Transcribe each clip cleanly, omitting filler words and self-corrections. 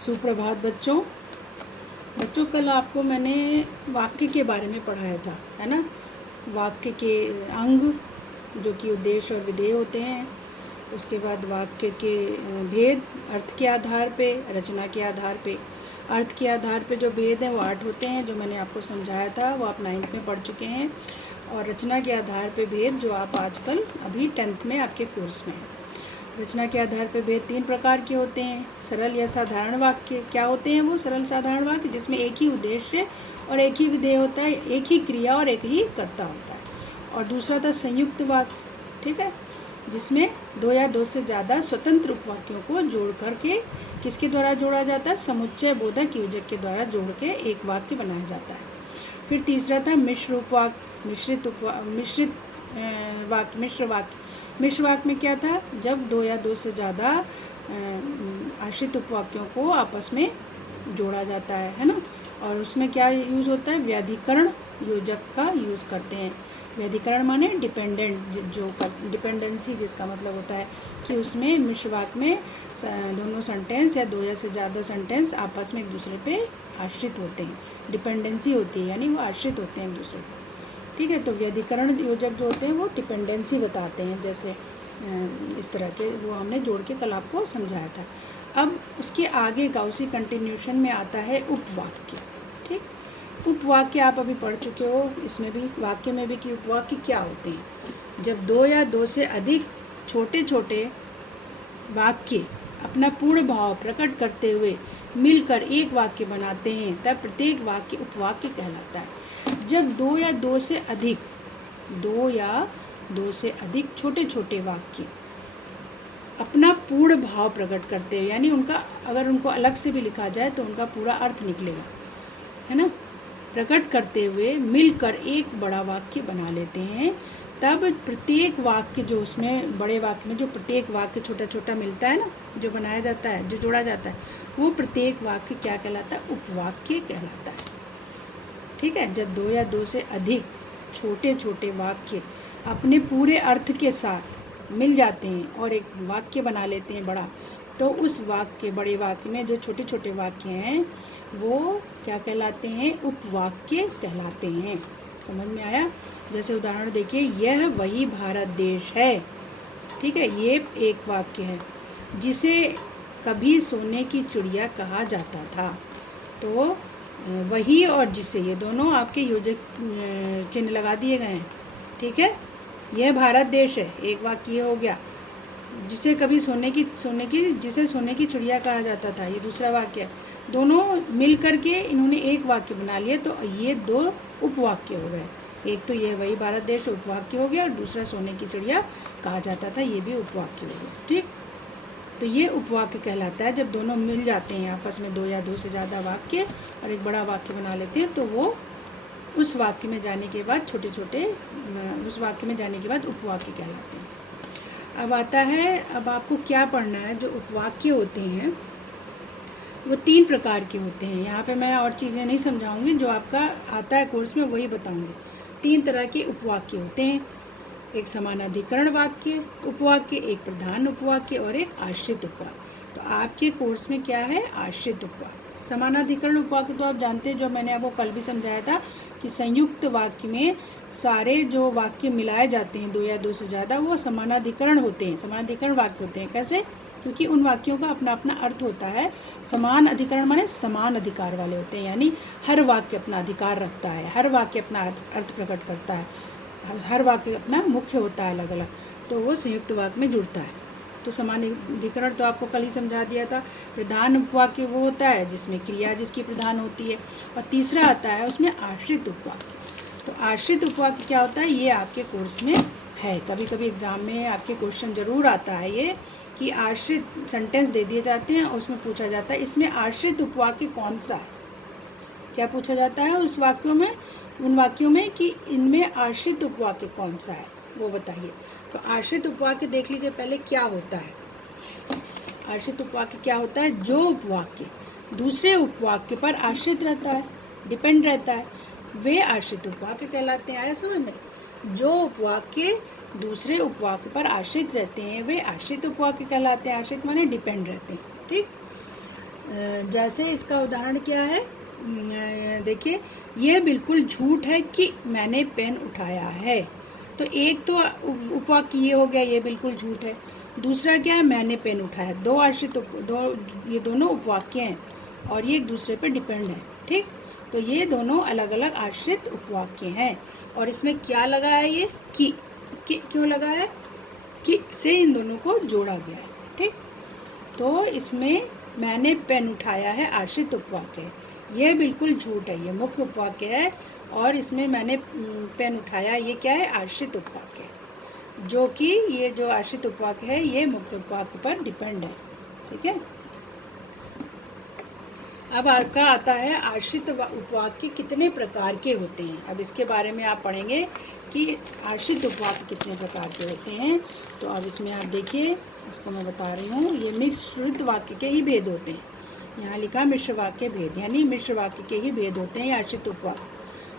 सुप्रभात बच्चों। बच्चों कल आपको मैंने वाक्य के बारे में पढ़ाया था, है ना। वाक्य के अंग जो कि उद्देश्य और विधेय होते हैं, उसके बाद वाक्य के भेद अर्थ के आधार पे, रचना के आधार पे। अर्थ के आधार पे जो भेद हैं वो 8 होते हैं, जो मैंने आपको समझाया था, वो आप 9th में पढ़ चुके हैं। और रचना के आधार पे भेद जो आप आजकल अभी 10th में आपके कोर्स में है। रचना के आधार पर भेद 3 प्रकार के होते हैं। सरल या साधारण वाक्य क्या होते हैं? वो सरल साधारण वाक्य जिसमें एक ही उद्देश्य और एक ही विधेय होता है, एक ही क्रिया और एक ही कर्ता होता है। और दूसरा था संयुक्त वाक्य, ठीक है, जिसमें 2 या 2 से ज़्यादा स्वतंत्र उपवाक्यों को जोड़ करके किसके द्वारा जोड़ा जाता है? समुच्चय बोधक योजक के द्वारा जोड़ के एक वाक्य बनाया जाता है। फिर तीसरा था मिश्र उपवाक्य, मिश्र वाक्य। मिश्र वाक्य में क्या था? जब 2 या 2 से ज़्यादा आश्रित उपवाक्यों को आपस में जोड़ा जाता है ना। और उसमें क्या यूज़ होता है? व्याधिकरण योजक का यूज़ करते हैं। व्याधिकरण माने डिपेंडेंट, जो डिपेंडेंसी, जिसका मतलब होता है कि उसमें मिश्र वाक्य में दोनों सेंटेंस या 2 या से ज़्यादा सेंटेंस आपस में एक दूसरे पे आश्रित होते हैं। डिपेंडेंसी होती है, यानी वो आश्रित होते हैं एक दूसरे पे, ठीक है। तो व्याधिकरण योजक जो होते हैं वो डिपेंडेंसी बताते हैं, जैसे इस तरह के, वो हमने जोड़ के कल आपको समझाया था। अब उसके आगे का उसी कंटिन्यूशन में आता है उपवाक्य, ठीक। उपवाक्य आप अभी पढ़ चुके हो, इसमें भी वाक्य में भी कि उपवाक्य क्या होते हैं। जब 2 या 2 से अधिक छोटे छोटे वाक्य अपना पूर्ण भाव प्रकट करते हुए मिलकर एक वाक्य बनाते हैं, तब प्रत्येक वाक्य उपवाक्य कहलाता है। जब 2 या 2 से अधिक 2 या 2 से अधिक छोटे छोटे वाक्य अपना पूर्ण भाव प्रकट करते हैं, यानी उनका, अगर उनको अलग से भी लिखा जाए तो उनका पूरा अर्थ निकलेगा, है ना, प्रकट करते हुए मिलकर एक बड़ा वाक्य बना लेते हैं, तब प्रत्येक वाक्य, जो उसमें बड़े वाक्य में जो प्रत्येक वाक्य छोटा छोटा मिलता है ना, जो बनाया जाता है, जो जोड़ा जाता है, वो प्रत्येक वाक्य क्या कहलाता है? उपवाक्य कहलाता है, ठीक है। जब 2 या 2 से अधिक छोटे छोटे वाक्य अपने पूरे अर्थ के साथ मिल जाते हैं और एक वाक्य बना लेते हैं बड़ा, तो उस वाक्य, बड़े वाक्य में जो छोटे छोटे वाक्य हैं वो क्या कहलाते हैं? उपवाक्य कहलाते हैं। समझ में आया? जैसे उदाहरण देखिए, यह वही भारत देश है, ठीक है, ये एक वाक्य है। जिसे कभी सोने की चिड़िया कहा जाता था, तो वही और जिसे, ये दोनों आपके योजक चिन्ह लगा दिए गए हैं, ठीक है। यह भारत देश है, एक वाक्य ये हो गया। जिसे कभी जिसे सोने की चिड़िया कहा जाता था, ये दूसरा वाक्य है। दोनों मिल करके इन्होंने एक वाक्य बना लिया, तो ये 2 उपवाक्य हो गए। एक तो यह वही भारत देश उपवाक्य हो गया, और दूसरा सोने की चिड़िया कहा जाता था, ये भी उपवाक्य हो गया, ठीक। तो ये उपवाक्य कहलाता है जब दोनों मिल जाते हैं आपस में, 2 या 2 से ज़्यादा वाक्य, और एक बड़ा वाक्य बना लेते हैं, तो वो उस वाक्य में जाने के बाद छोटे छोटे, उस वाक्य में जाने के बाद उपवाक्य कहलाते हैं। अब आता है, अब आपको क्या पढ़ना है? जो उपवाक्य होते हैं वो 3 प्रकार के होते हैं। यहाँ पे मैं और चीज़ें नहीं समझाऊंगी, जो आपका आता है कोर्स में वही बताऊंगी। 3 तरह के उपवाक्य होते हैं, एक समानाधिकरण वाक्य उपवाक्य, एक प्रधान उपवाक्य और एक आश्रित उपवाक्य। तो आपके कोर्स में क्या है? आश्रित उपवाक्य। समानाधिकरण उपवाक्य तो आप जानते हैं, जो मैंने आपको कल भी समझाया था कि संयुक्त वाक्य में सारे जो वाक्य मिलाए जाते हैं 2 या 2 से ज़्यादा, वो समानाधिकरण होते हैं, समानाधिकरण वाक्य होते हैं। कैसे? क्योंकि उन वाक्यों का अपना अपना अर्थ होता है। समान अधिकरण माने समान अधिकार वाले होते हैं, यानी हर वाक्य अपना अधिकार रखता है, हर वाक्य अपना अर्थ प्रकट करता है, हर वाक्य अपना मुख्य होता है अलग अलग, तो वो संयुक्त वाक्य में जुड़ता है। तो समान अधिकरण तो आपको कल ही समझा दिया था। प्रधान उपवाक्य वो होता है जिसमें क्रिया जिसकी प्रधान होती है। और तीसरा आता है उसमें आश्रित उपवाक्य। तो आश्रित उपवाक्य क्या होता है? ये आपके कोर्स में है। कभी कभी एग्जाम में आपके क्वेश्चन जरूर आता है ये, कि आश्रित सेंटेंस दे दिए जाते हैं और उसमें पूछा जाता है इसमें आश्रित उपवाक्य कौन सा है। क्या पूछा जाता है उस वाक्यों में, उन वाक्यों में, कि इनमें आश्रित उपवाक्य कौन सा है, वो बताइए। तो आश्रित उपवाक्य देख लीजिए पहले क्या होता है। आश्रित उपवाक्य क्या होता है? जो उपवाक्य दूसरे उपवाक्य पर आश्रित रहता है, डिपेंड रहता है, वे आश्रित उपवाक्य कहलाते हैं। आया समझ में? जो उपवाक्य दूसरे उपवाक्य पर आश्रित रहते हैं वे आश्रित उपवाक्य कहलाते हैं। आश्रित माने डिपेंड रहते हैं, ठीक। जैसे इसका उदाहरण क्या है, देखिए, ये बिल्कुल झूठ है कि मैंने पेन उठाया है। तो एक तो उपवाक्य ये हो गया, ये बिल्कुल झूठ है। दूसरा क्या है, मैंने पेन उठाया। दो आश्रित ये दोनों उपवाक्य हैं और ये एक दूसरे पर डिपेंड है। ठीक, तो ये दोनों अलग अलग आश्रित उपवाक्य हैं। और इसमें क्या लगा है, ये कि क्यों लगा है, कि से इन दोनों को जोड़ा गया है। ठीक, तो इसमें मैंने पेन उठाया है आश्रित उपवाक्य है, ये बिल्कुल झूठ है, ये मुख्य उपवाक्य है। और इसमें मैंने पेन उठाया, ये क्या है, आश्रित उपवाक्य है, जो कि ये जो आश्रित उपवाक्य है ये मुख्य उपवाक्य पर डिपेंड है। ठीक है, अब आपका आता है आश्रित उपवाक्य कितने प्रकार के होते हैं। अब इसके बारे में आप पढ़ेंगे कि आश्रित उपवाक्य कितने प्रकार के होते हैं। तो अब इसमें आप देखिए, इसको मैं बता रही हूँ, ये मिश्रित वाक्य के ही भेद होते हैं। यहाँ लिखा मिश्र वाक्य भेद, यानी मिश्र वाक्य के ही भेद होते हैं आश्रित उपवाक्य।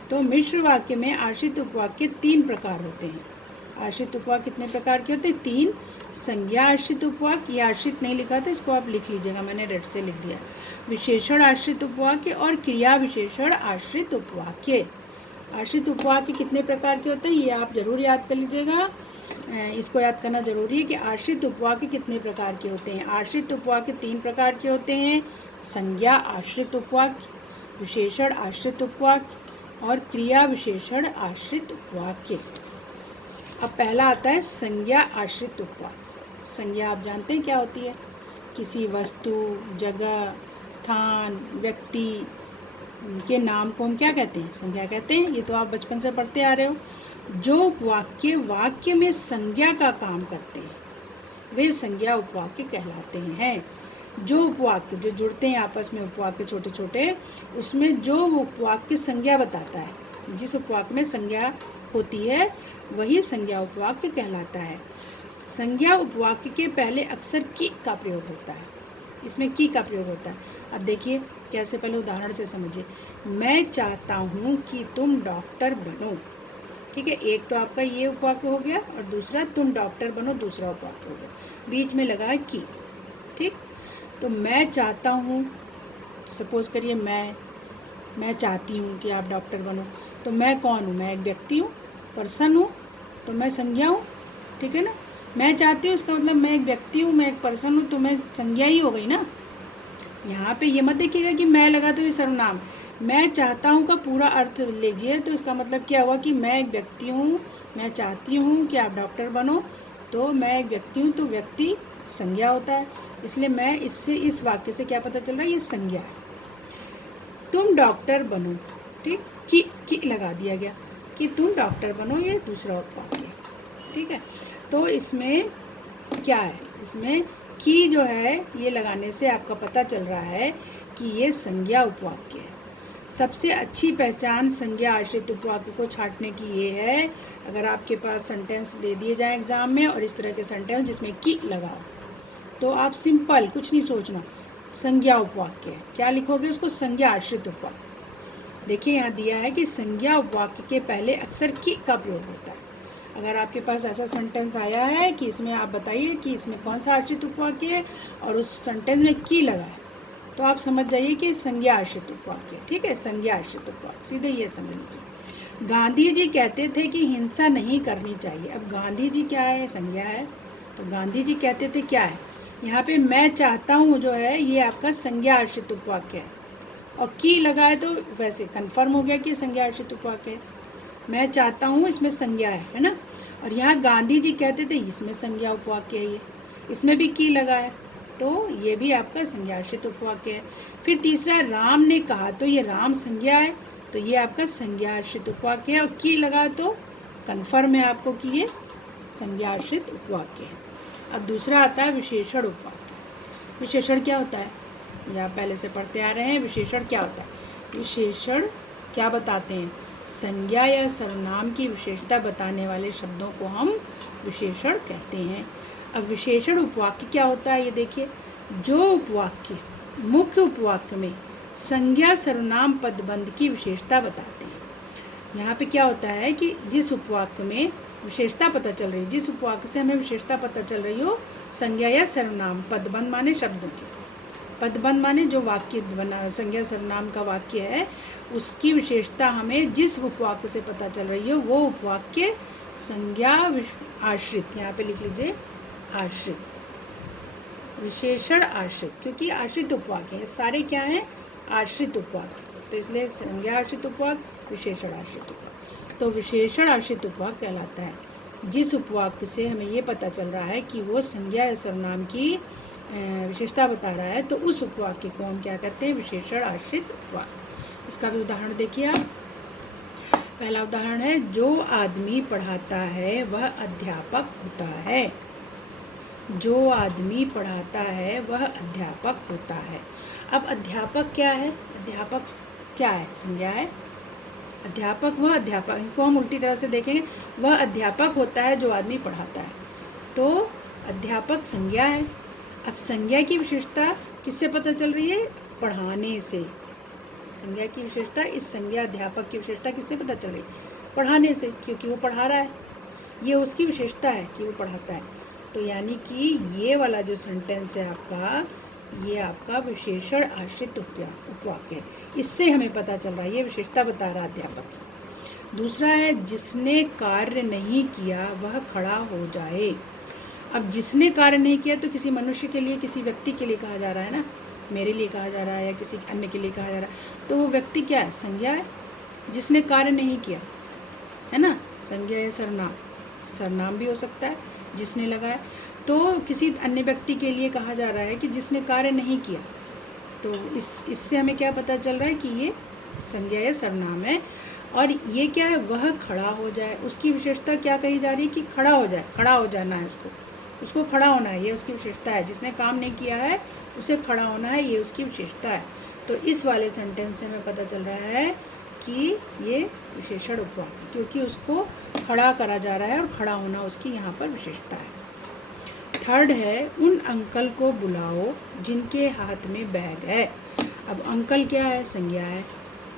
तो मिश्र वाक्य में आश्रित उपवाक्य 3 प्रकार होते हैं। आश्रित उपवाक्य कितने प्रकार के होते हैं, 3। संज्ञा आश्रित उपवाक्य, ये आश्रित नहीं लिखा था, इसको आप लिख लीजिएगा, मैंने रेड से लिख दिया। विशेषण आश्रित उपवाक्य और क्रिया विशेषण आश्रित उपवाक्य। आश्रित उपवाक्य कितने प्रकार के होते हैं, ये आप जरूर याद कर लीजिएगा, इसको याद करना जरूरी है कि आश्रित उपवाक्य कितने प्रकार के होते हैं। आश्रित उपवाक्य 3 प्रकार के होते हैं, संज्ञा आश्रित उपवाक्य, विशेषण आश्रित उपवाक्य और क्रिया विशेषण आश्रित उपवाक्य। अब पहला आता है संज्ञा आश्रित उपवाक्य। संज्ञा आप जानते हैं क्या होती है, किसी वस्तु, जगह, स्थान, व्यक्ति के नाम को हम क्या कहते हैं, संज्ञा कहते हैं। ये तो आप बचपन से पढ़ते आ रहे हो। जो वाक्य में संज्ञा का काम करते हैं वे संज्ञा उपवाक्य कहलाते हैं। जो उपवाक्य जो जुड़ते हैं आपस में, उपवाक्य छोटे छोटे, उसमें जो उपवाक्य संज्ञा बताता है, जिस उपवाक्य में संज्ञा होती है वही संज्ञा उपवाक्य कहलाता है। संज्ञा उपवाक्य के पहले अक्सर की का प्रयोग होता है, इसमें की का प्रयोग होता है। अब देखिए कैसे, पहले उदाहरण से समझिए। मैं चाहता हूँ कि तुम डॉक्टर बनो। ठीक है, एक तो आपका ये उपवाक्य हो गया और दूसरा तुम डॉक्टर बनो दूसरा उपवाक्य हो गया, बीच में लगा है की। ठीक, तो मैं चाहता हूँ, सपोज करिए मैं चाहती हूँ कि आप डॉक्टर बनो, तो मैं कौन हूँ, मैं एक व्यक्ति हूँ, पर्सन हूँ, तो मैं संज्ञा हूँ। ठीक है ना, मैं चाहती हूँ इसका मतलब मैं एक व्यक्ति हूँ, मैं एक पर्सन हूँ, तो मैं संज्ञा ही हो गई ना। यहाँ पे ये मत देखिएगा कि मैं लगा तो ये सर्वनाम। मैं चाहता हूँ का पूरा अर्थ लीजिए, तो इसका मतलब क्या हुआ कि मैं एक व्यक्ति हूँ, मैं चाहती हूँ कि आप डॉक्टर बनो, तो मैं एक व्यक्ति हूँ, तो व्यक्ति संज्ञा होता है, इसलिए मैं इससे इस वाक्य से क्या पता चल रहा है, ये संज्ञा है। तुम डॉक्टर बनो, ठीक, कि लगा दिया गया कि तुम डॉक्टर बनो, ये दूसरा वाक्य। ठीक है, तो इसमें क्या है, इसमें की जो है ये लगाने से आपका पता चल रहा है कि ये संज्ञा उपवाक्य है। सबसे अच्छी पहचान संज्ञा आश्रित उपवाक्य को छांटने की ये है, अगर आपके पास सेंटेंस दे दिए जाए एग्जाम में और इस तरह के सेंटेंस जिसमें की लगाओ, तो आप सिंपल कुछ नहीं सोचना, संज्ञा उपवाक्य है, क्या लिखोगे उसको, संज्ञा आश्रित उपवाक्य। देखिए यहाँ दिया है कि संज्ञा उपवाक्य के पहले अक्सर की का प्रयोग होता है। अगर आपके पास ऐसा सेंटेंस आया है कि इसमें आप बताइए कि इसमें कौन सा आश्रित उपवाक्य है और उस सेंटेंस में की लगा है, तो आप समझ जाइए कि संज्ञा आश्रित उपवाक्य। ठीक है, संज्ञा आश्रित उपवाक्य, सीधे ये समझ लीजिए। गांधी जी कहते थे कि हिंसा नहीं करनी चाहिए। अब गांधी जी क्या है, संज्ञा है, तो गांधी जी कहते थे क्या है, यहाँ पे मैं चाहता हूँ जो है ये आपका संज्ञा आश्रित उपवाक्य है, और की लगाए तो वैसे कंफर्म हो गया कि संज्ञा आश्रित उपवाक्य है। मैं चाहता हूँ इसमें संज्ञा है ना, और यहाँ गांधी जी कहते थे इसमें संज्ञा उपवाक्य है, ये इसमें भी की लगा है, तो ये भी आपका संज्ञा आश्रित उपवाक्य है। फिर तीसरा राम ने कहा, तो ये राम संज्ञा है, तो ये आपका संज्ञा आश्रित उपवाक्य है, और की लगा तो कंफर्म है आपको कि ये संज्ञा आश्रित उपवाक्य है। अब दूसरा आता है विशेषण उपवाक्य। विशेषण क्या होता है, ये आप पहले से पढ़ते आ रहे हैं। विशेषण क्या होता है, विशेषण क्या बताते हैं, संज्ञा या सर्वनाम की विशेषता बताने वाले शब्दों को हम विशेषण कहते हैं। अब विशेषण उपवाक्य क्या होता है, ये देखिए, जो उपवाक्य मुख्य उपवाक्य में संज्ञा सर्वनाम पदबंध की विशेषता बताते हैं। यहाँ पे क्या होता है कि जिस उपवाक्य में विशेषता पता चल रही है, जिस उपवाक्य से हमें विशेषता पता चल रही हो, संज्ञा या सर्वनाम पदबंध माने शब्दों की, पदबंध माने जो वाक्य बना, संज्ञा सर्वनाम का वाक्य है उसकी विशेषता हमें जिस उपवाक्य से पता चल रही है वो उपवाक्य संज्ञा आश्रित, यहाँ पे लिख लीजिए आश्रित, विशेषण आश्रित, क्योंकि आश्रित उपवाक्य है सारे क्या हैं, आश्रित उपवाक्य, तो इसलिए संज्ञा आश्रित उपवाक्य, विशेषण आश्रित उपवाक्य। तो विशेषण आश्रित उपवाक्य कहलाता है जिस उपवाक्य से हमें ये पता चल रहा है कि वो संज्ञा या सर्वनाम की विशेषता बता रहा है, तो उस उपवाक्य को हम क्या कहते हैं, विशेषण आश्रित उपवाक्य। इसका भी उदाहरण देखिए आप। पहला उदाहरण है, जो आदमी पढ़ाता है वह अध्यापक होता है। जो आदमी पढ़ाता है वह अध्यापक होता है। अब अध्यापक क्या है, अध्यापक क्या है, संज्ञा है। अध्यापक वह अध्यापक, इसको हम उल्टी तरह से देखेंगे, वह अध्यापक होता है जो आदमी पढ़ाता है, तो अध्यापक संज्ञा है। अब संज्ञा की विशेषता किससे पता चल रही है, पढ़ाने से। संज्ञा की विशेषता, इस संज्ञा अध्यापक की विशेषता किससे पता चल रही है, पढ़ाने से, क्योंकि वो पढ़ा रहा है, ये उसकी विशेषता है कि वो पढ़ाता है। तो यानी कि ये वाला जो सेंटेंस है आपका, ये आपका विशेषण आश्रित उपवाक्य है। इससे हमें पता चल रहा है ये विशेषता बता रहा अध्यापक। दूसरा है, जिसने कार्य नहीं किया वह खड़ा हो जाए। अब जिसने कार्य नहीं किया तो किसी मनुष्य के लिए, किसी व्यक्ति के लिए कहा जा रहा है ना, मेरे लिए कहा जा रहा है या किसी अन्य के लिए कहा जा रहा है, तो वो व्यक्ति क्या है, संज्ञा है, जिसने कार्य नहीं किया, है ना। संज्ञा या सर्वनाम, सर्वनाम भी हो सकता है जिसने लगाया, तो किसी अन्य व्यक्ति के लिए कहा जा रहा है कि जिसने कार्य नहीं किया, तो इससे हमें क्या पता चल रहा है कि ये संज्ञा या सर्वनाम है। और ये क्या है, वह खड़ा हो जाए, उसकी विशेषता क्या कही जा रही है कि खड़ा हो जाए, खड़ा हो जाना है उसको खड़ा होना है, ये उसकी विशेषता है। जिसने काम नहीं किया है उसे खड़ा होना है, ये उसकी विशेषता है। तो इस वाले सेंटेंस से हमें पता चल रहा है कि ये विशेषण उपवाक्य, क्योंकि उसको खड़ा करा जा रहा है और खड़ा होना उसकी यहाँ पर विशेषता है। थर्ड है, उन अंकल को बुलाओ जिनके हाथ में बैग है। अब अंकल क्या है, संज्ञा है,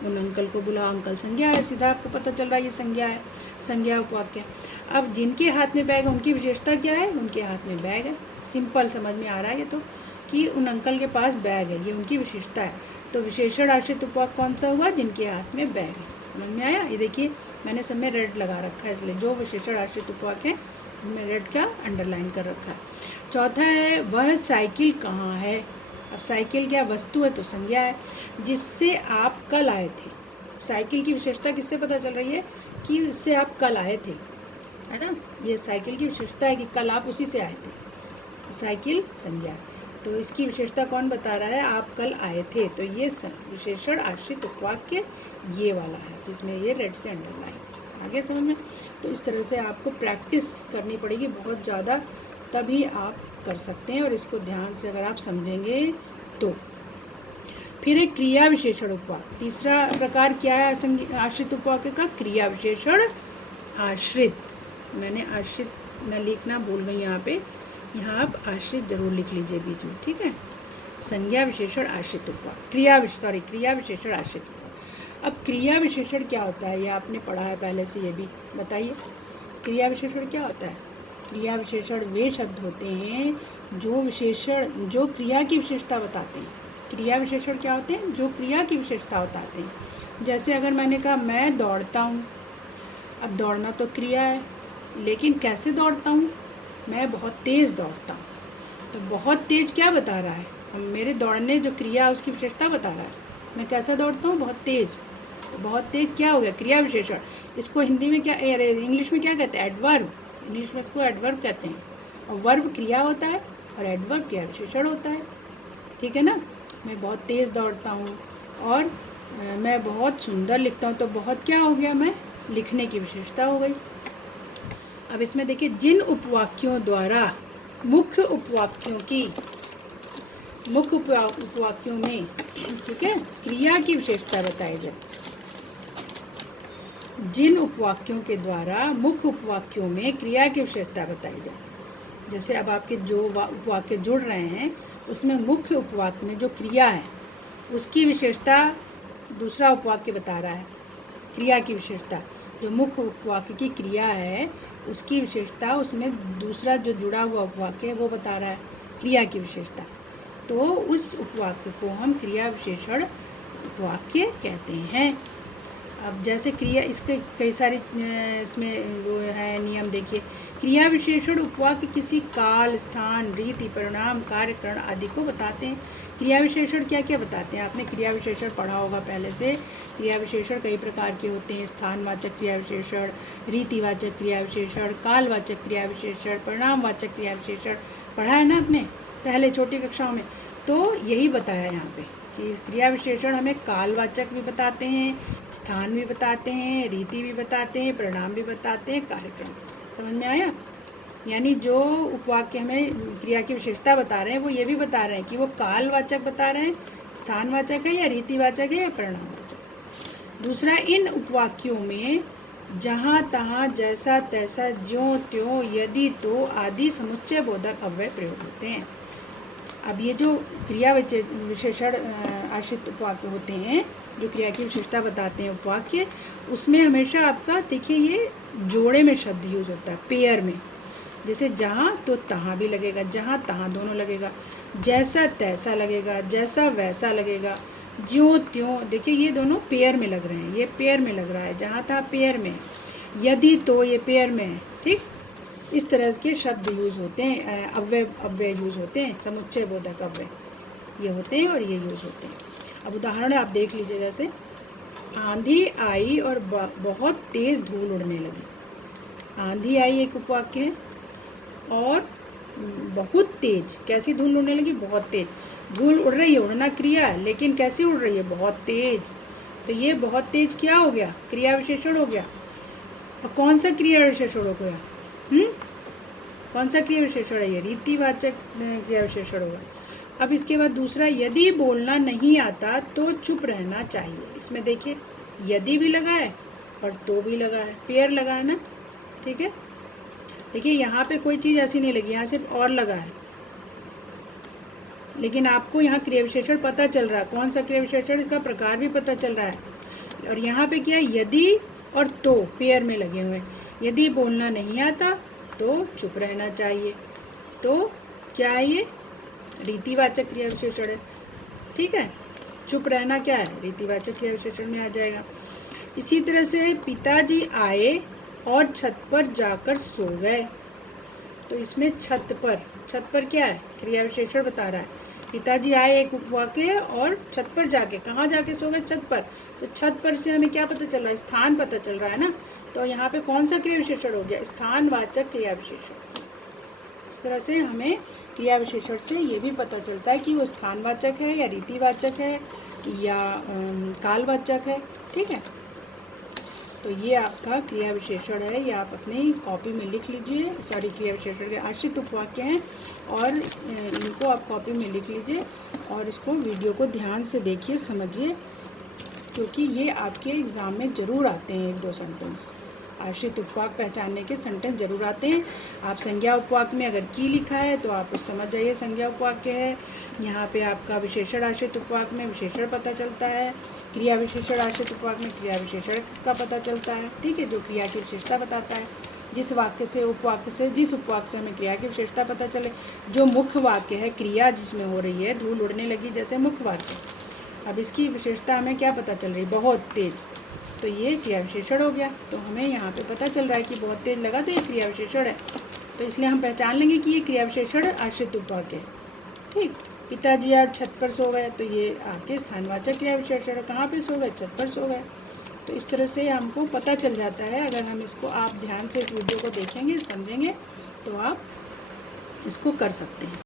उन अंकल को बुलाओ, अंकल संज्ञा है, सीधा आपको पता चल रहा है ये संज्ञा है, संज्ञा उपवाक्य। अब जिनके हाथ में बैग है उनकी विशेषता क्या है, उनके हाथ में बैग है, सिंपल समझ में आ रहा है ये तो, कि उन अंकल के पास बैग है, ये उनकी विशेषता है। तो विशेषण आश्रित उपवाक्य कौन सा हुआ, जिनके हाथ में बैग है। समझ में आया, ये देखिए मैंने सब में रेड लगा रखा है, इसलिए जो विशेषण आश्रित उपवाक्य है उनमें रेड का अंडरलाइन कर रखा है। चौथा है, वह साइकिल कहाँ है। अब साइकिल क्या वस्तु है, तो संज्ञा है, जिससे आप कल आए थे। साइकिल की विशेषता किससे पता चल रही है, कि इससे आप कल आए थे, है ना, ये साइकिल की विशेषता है कि कल आप उसी से आए थे, तो साइकिल संज्ञा है। तो इसकी विशेषता कौन बता रहा है, आप कल आए थे, तो ये विशेषण आश्रित उपवाक्य ये वाला है, जिसमें ये रेड से अंडरलाइन। आगे समझ में। तो इस तरह से आपको प्रैक्टिस करनी पड़ेगी बहुत ज़्यादा, तभी आप कर सकते हैं, और इसको ध्यान से अगर आप समझेंगे तो। फिर एक क्रिया विशेषण उपवाक्य, तीसरा प्रकार क्या है आश्रित उपवाक्य का, क्रिया विशेषण आश्रित। मैंने आश्रित मैं लिखना भूल गई यहाँ पे, यहाँ आप आश्रित जरूर लिख लीजिए बीच में, ठीक है। संज्ञा विशेषण आश्रित उपवाक्य, क्रिया विशेषण आश्रित उपवाक्य। अब क्रिया विशेषण क्या होता है, ये आपने पढ़ा है पहले से, ये भी बताइए क्रिया विशेषण क्या होता है। क्रिया विशेषण वे शब्द होते हैं जो क्रिया की विशेषता बताते हैं। क्रिया विशेषण क्या होते हैं, जो क्रिया की विशेषता बताते हैं। जैसे अगर मैंने कहा मैं दौड़ता हूँ, अब दौड़ना तो क्रिया है, लेकिन कैसे दौड़ता हूँ, मैं बहुत तेज़ दौड़ता हूँ, तो बहुत तेज़ क्या बता रहा है, मेरे दौड़ने जो क्रिया उसकी विशेषता बता रहा है। मैं कैसा दौड़ता हूँ, बहुत तेज़, तो बहुत तेज़ क्या हो गया, क्रिया विशेषण। इसको हिंदी में क्या, इंग्लिश में क्या कहते हैं, एडवर्ब। इंग्लिश में इसको एडवर्ब कहते हैं, और वर्ब क्रिया होता है और एडवर्ब क्रिया विशेषण होता है, ठीक है ना। मैं बहुत तेज़ दौड़ता हूँ, और मैं बहुत सुंदर लिखता हूँ, तो बहुत क्या हो गया, मैं लिखने की विशेषता हो गई। अब इसमें देखिए, जिन उपवाक्यों द्वारा मुख्य उपवाक्यों में, ठीक है, क्रिया की विशेषता बताई जाए। जिन उपवाक्यों के द्वारा मुख्य उपवाक्यों में क्रिया की विशेषता बताई जाए। जैसे अब आपके जो उपवाक्य जुड़ रहे हैं उसमें मुख्य उपवाक्य में जो क्रिया है उसकी विशेषता दूसरा उपवाक्य बता रहा है। क्रिया की विशेषता, जो मुख्य उपवाक्य की क्रिया है उसकी विशेषता उसमें दूसरा जो जुड़ा हुआ उपवाक्य है वो बता रहा है क्रिया की विशेषता। तो उस उपवाक्य को हम क्रिया विशेषण उपवाक्य कहते हैं। अब जैसे क्रिया, इसके कई सारी इसमें वो है नियम देखिए। क्रिया विशेषण उपवाक्य किसी काल, स्थान, रीति, परिणाम, कार्यकरण आदि को बताते हैं। क्रिया विशेषण क्या क्या बताते हैं? आपने क्रिया विशेषण पढ़ा होगा पहले से। क्रिया विशेषण कई प्रकार के होते हैं। स्थानवाचक क्रिया विशेषण, रीतिवाचक क्रिया विशेषण, कालवाचक क्रिया विशेषण, परिणामवाचक क्रिया विशेषण पढ़ा है ना आपने पहले छोटी कक्षाओं में। तो यही बताया यहाँ पे कि क्रिया विशेषण हमें कालवाचक भी बताते हैं, स्थान भी बताते हैं, रीति भी बताते हैं, परिणाम भी बताते हैं, कार्यक्रम। समझ में आया? यानी जो उपवाक्य हमें क्रिया की विशेषता बता रहे हैं वो ये भी बता रहे हैं कि वो कालवाचक बता रहे हैं, स्थानवाचक है या रीतिवाचक है या परिणामवाचक। दूसरा, इन उपवाक्यों में जहाँ तहाँ, जैसा तैसा, ज्यों त्यों, यदि तो आदि समुच्चय बोधक अव्यय प्रयोग होते हैं। अब ये जो क्रिया विशेषण आश्रित उपवाक्य होते हैं, जो क्रिया की विशेषता बताते हैं उपवाक्य, उसमें हमेशा आपका देखिए ये जोड़े में शब्द यूज होता है, पेयर में। जैसे जहाँ तो तहाँ भी लगेगा, जहाँ तहाँ दोनों लगेगा, जैसा तैसा लगेगा, जैसा वैसा लगेगा, ज्यों त्यों, देखिए ये दोनों पेयर में लग रहे हैं, ये पेयर में लग रहा है, जहाँ तहाँ पेयर में, यदि तो ये पेयर में है। ठीक, इस तरह के शब्द यूज़ होते हैं, अव्यय यूज़ होते हैं, समुच्चय बोधक अव्यय ये होते हैं और ये यूज़ होते हैं। अब उदाहरण आप देख लीजिए, जैसे आंधी आई और बहुत तेज़ धूल उड़ने लगी। आंधी आई एक उपवाक्य है, और बहुत तेज कैसी धूल उड़ने लगी? बहुत तेज धूल उड़ रही है, उड़ना क्रिया है, लेकिन कैसी उड़ रही है? बहुत तेज। तो ये बहुत तेज क्या हो गया? क्रिया विशेषण हो गया। और कौन सा क्रिया विशेषण हो गया? कौन सा क्रिया विशेषण है ये? रीतिवाचक क्रिया विशेषण होगा। अब इसके बाद दूसरा, यदि बोलना नहीं आता तो चुप रहना चाहिए। इसमें देखिए यदि भी लगा है और तो भी लगा है, पेयर लगा है ना। ठीक है, देखिए यहाँ पे कोई चीज़ ऐसी नहीं लगी, यहाँ सिर्फ और लगा है, लेकिन आपको यहाँ क्रिया विशेषण पता चल रहा है। कौन सा क्रिया विशेषण, इसका प्रकार भी पता चल रहा है। और यहाँ पे क्या है? यदि और तो पेयर में लगे हुए हैं। यदि बोलना नहीं आता तो चुप रहना चाहिए। तो क्या है ये? रीतिवाचक क्रिया विशेषण है। ठीक है, चुप रहना क्या है? रीतिवाचक क्रिया विशेषण में आ जाएगा। इसी तरह से पिताजी आए और छत पर जाकर सो गए। तो इसमें छत पर क्या है? क्रिया विशेषण बता रहा है। पिताजी आए एक उपवाक्य है, और छत पर जाके, कहाँ जाके सो गए? छत पर। तो छत पर से हमें क्या पता चल रहा है? स्थान पता चल रहा है ना। तो यहाँ पे कौन सा क्रिया विशेषण हो गया? स्थानवाचक क्रिया विशेषण। इस तरह से हमें क्रिया विशेषण से ये भी पता चलता है कि वो स्थानवाचक है या रीतिवाचक है या कालवाचक है। ठीक है, तो ये आपका क्रिया विशेषण है, ये आप अपनी कॉपी में लिख लीजिए। सारी क्रिया विशेषण के आश्रित उपवाक्य हैं, और इनको आप कॉपी में लिख लीजिए, और इसको वीडियो को ध्यान से देखिए, समझिए, क्योंकि ये आपके एग्ज़ाम में ज़रूर आते हैं। 1-2 सेंटेंस आश्रित उपवाक्य पहचानने के सेंटेंस जरूर आते हैं। आप संज्ञा उपवाक्य में अगर की लिखा है तो आप उस समझ जाइए संज्ञा उपवाक्य है। यहाँ पे आपका विशेषण आश्रित उपवाक्य में विशेषण पता चलता है, क्रिया विशेषण आश्रित उपवाक्य में क्रिया विशेषण का पता चलता है। ठीक है, जो क्रिया की विशेषता बताता है। जिस वाक्य से, उपवाक्य से, जिस उपवाक्य से हमें क्रिया की विशेषता पता चले। जो मुख्य वाक्य है, क्रिया जिसमें हो रही है, धूल उड़ने लगी जैसे मुख्य वाक्य, अब इसकी विशेषता हमें क्या पता चल रही? बहुत तेज। तो ये क्रिया विशेषण हो गया। तो हमें यहाँ पे पता चल रहा है कि बहुत तेज लगा, तो ये क्रिया विशेषण है। तो इसलिए हम पहचान लेंगे कि ये क्रिया विशेषण आश्रित उपवाक्य है। ठीक, पिताजी आज छत पर सो गए, तो ये आपके स्थानवाचक क्रिया विशेषण है। कहाँ पे सो गए? छत पर सो गए। तो इस तरह से हमको पता चल जाता है। अगर हम इसको, आप ध्यान से इस वीडियो को देखेंगे, समझेंगे, तो आप इसको कर सकते हैं।